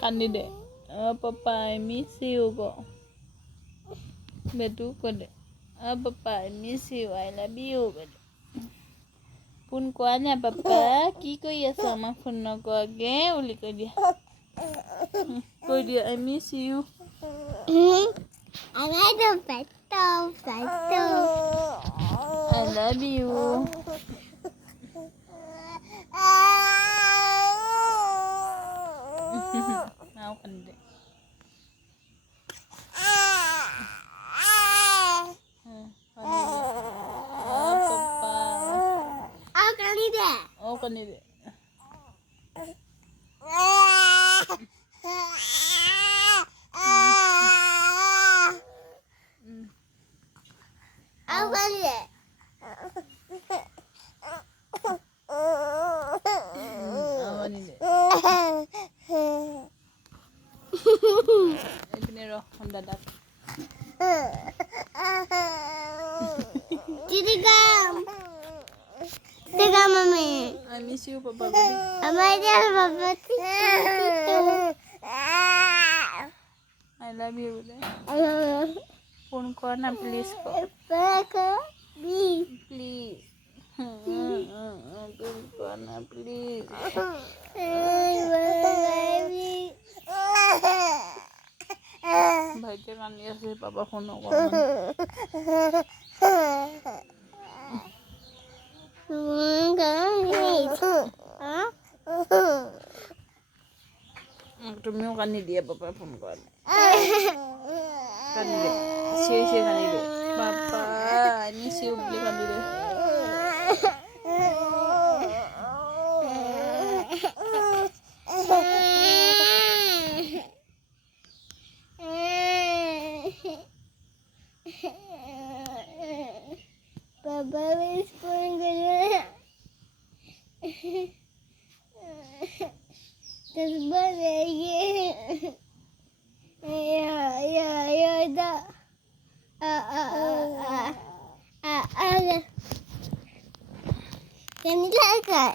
Candidate. Papa, I miss you. Go. Betu ko de. Papa, I miss you. I love you. Pun kuanya papa, kiko ya sama funo ko age uli ko dia. Ko dia I miss you. I like the petal. I love you. Now kan de. Papa. Oh kan de. Ini roh mendadak. Tiga mami. I miss you papa. I love you. Pun ko na please ko. Please. Pun ko na please. Baik kan ya sih papa phone ko. Tumio kan ni dia papa phone ko. Kan dia. Si kan dia. Papa, ini si beli kan dia. Papa is pulling the Terus balik. Ya, dah. Kan ni lah kan?